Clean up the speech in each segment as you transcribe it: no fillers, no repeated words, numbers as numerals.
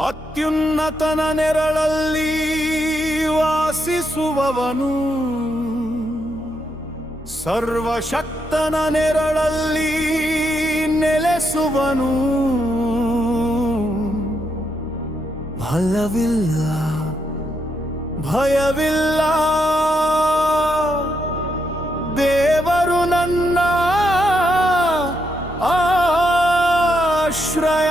ಅತ್ಯುನ್ನತನ ನೆರಳಲ್ಲಿ ವಾಸಿಸುವವನು, ಸರ್ವಶಕ್ತನ ನೆರಳಲ್ಲಿ ನೆಲೆಸುವನು. ಭಯವಿಲ್ಲ, ಭಯವಿಲ್ಲ, ದೇವರು ನನ್ನ ಆಶ್ರಯ.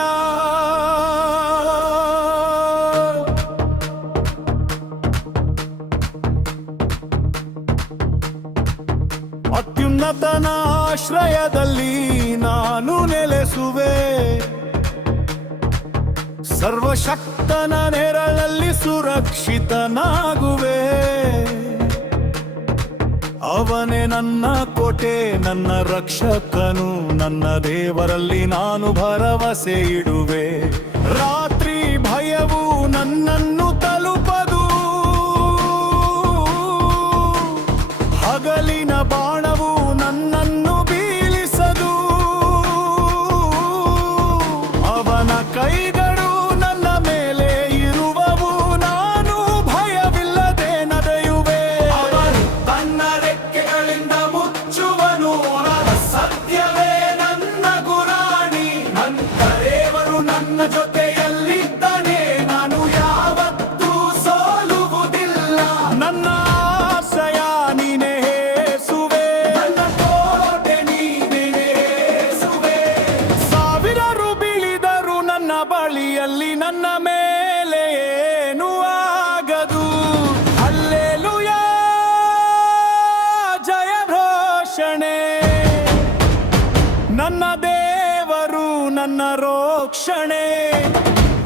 ಅತ್ಯುನ್ನತನ ಆಶ್ರಯದಲ್ಲಿ ನಾನು ನೆಲೆಸುವೆ, ಸರ್ವಶಕ್ತನ ನೆರಳಲ್ಲಿ ಸುರಕ್ಷಿತನಾಗುವೆ. ಅವನೇ ನನ್ನ ಕೋಟೆ, ನನ್ನ ರಕ್ಷಕನು, ನನ್ನ ದೇವರಲ್ಲಿ ನಾನು ಭರವಸೆ ಇಡುವೆ. ರಾತ್ರಿ ಭಯವು ನನ್ನನ್ನು ತಲುಪದು, ಹಗಲಿನ ಬಾಣವು ನನ್ನನ್ನು ಬೀಳಿಸದು. ಅವನ ಕೈಗಳು ನನ್ನ ಮೇಲೆ ಇರುವವು, ನಾನು ಭಯವಿಲ್ಲದೆ ನಡೆಯುವೆ. ಅವನು ತನ್ನ ರೆಕ್ಕೆಗಳಿಂದ ಮುಚ್ಚುವನು, ಸತ್ಯವೇ ನನ್ನ ಗುರಾಣಿ. ನನ್ನ ದೇವರು ನನ್ನ ಜೊತೆಯಲ್ಲಿದ್ದಾನೆ, ನಾನು ಯಾವತ್ತೂ ಸೋಲುವುದಿಲ್ಲ. ನನ್ನ ಆಶ್ರಯ ನೀನೇ ಯೇಸುವೇ, ನನ್ನ ಕೋಟೆ ನೀನೇ ಯೇಸುವೇ. ಸಾವಿರಾರು ಬೀಳಿದರು ನನ್ನ ಬಳಿಯಲ್ಲಿ, ನನ್ನ ಮೇಲೆ ಏನೂ ಆಗದು. ಹಲ್ಲೆಲೂಯಾ, ಜಯ ಘೋಷಣೆ. ನನ್ನ ದೇವರು ನನ್ನ ರಕ್ಷಣೆ.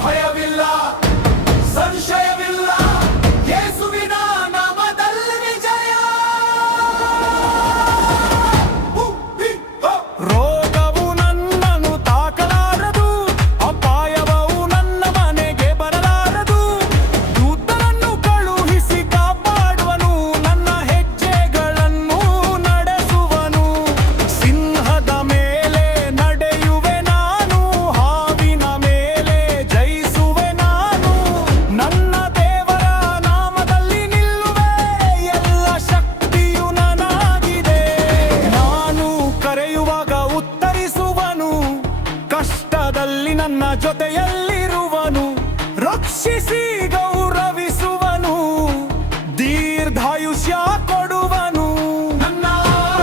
ಭಯವಿಲ್ಲ, ಸಂಶಯವಿಲ್ಲ, ಯೇಸುವಿನ ನಾಮದಲ್ಲಿ ವಿಜಯ. ರೋಗವು ನನ್ನನ್ನು ತಾಕಲಾರದು, ಅಪಾಯವು ನನ್ನ ಮನೆಗೆ ಬರಲಾರದು. ದೂತರನ್ನು ಕಳುಹಿಸಿ ಕಾಪಾಡುವನು, ನನ್ನ ಹೆಜ್ಜೆಗಳನ್ನು ನಡೆಸುವನು. ಸಿಂಹದ ಮೇಲೆ ನಡೆಯುವೆ ನಾನು, ಹಾವಿನ ಮೇಲೆ ಜಯಿಸುವೆ ನಾನು. ನನ್ನ ದೇವರ ನಾಮದಲ್ಲಿ ನಿಲ್ಲುವೆ, ಎಲ್ಲ ಶಕ್ತಿಯು ನನಗಿದೆ. ನಾನು ಕರೆಯುವಾಗ ಉತ್ತರಿಸುವನು, ಕಷ್ಟದಲ್ಲಿ ನನ್ನ ಜೊತೆಯಲ್ಲಿರುವನು. ರಕ್ಷಿಸಿ ಗೌರವಿಸುವನು, ದೀರ್ಘಾಯುಷ್ಯ ಕೊಡುವನು. ನನ್ನ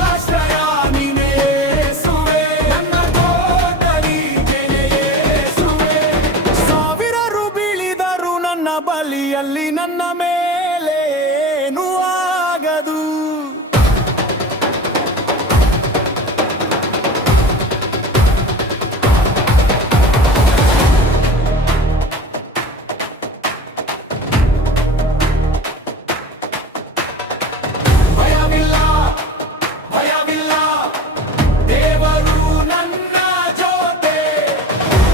ಆಶ್ರಯ ನೀನೇ ಯೇಸುವೇ, ನನ್ನ ಕೋಟೆ ನೀನೇ ಯೇಸುವೇ. ಸಾವಿರಾರು ಬೀಳಿದರು ನನ್ನ ಬಲಿಯಲ್ಲಿ, ನನ್ನ ಮೇಲೆ ಏನೂ ಆಗದು. ಭಯವಿಲ್ಲ, ಭಯವಿಲ್ಲ, ದೇವರು ನನ್ನ ಜೊತೆ.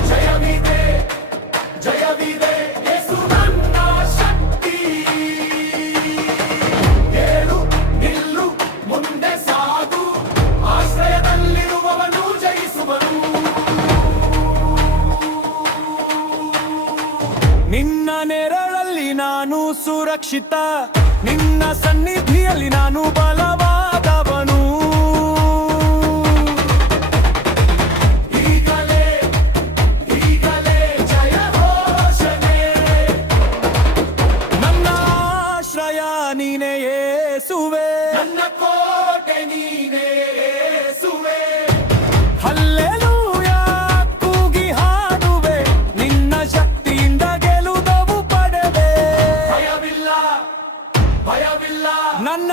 ಜಯವಿದೆ, ಜಯವಿದೆ, ಯೇಸು ನನ್ನ ಶಕ್ತಿ. ಏಳು ನಿಲ್ಲು, ಮುಂದೆ ಸಾಗು, ಆಶ್ರಯದಲ್ಲಿರುವವನು ಜಯಿಸುವನು. ನಿನ್ನ ನೆರಳಲ್ಲಿ ನಾನು ಸುರಕ್ಷಿತ, ನಿನ್ನ ಸನ್ನಿಧಿಯಲ್ಲಿ ನಾನು ಬಲವಾದವನು. ಈಗಲೇ, ಈಗಲೇ ಜಯ ಘೋಷಣೆ. ನನ್ನ ಆಶ್ರಯ ನೀನೇ ಯೇಸುವೇ, ನನ್ನ ಕೋಟೆ ನೀನೇ ಯೇಸುವೇ. ಹಲ್ಲೆಲೂಯಾ, ಕೂಗಿ ಹಾಡುವೆ, ನಿನ್ನ ಶಕ್ತಿಯಿಂದ ಗೆಲುವು ಪಡೆವೆ. ಭಯವಿಲ್ಲ, ಭಯವಿಲ್ಲ, ನನ್ನ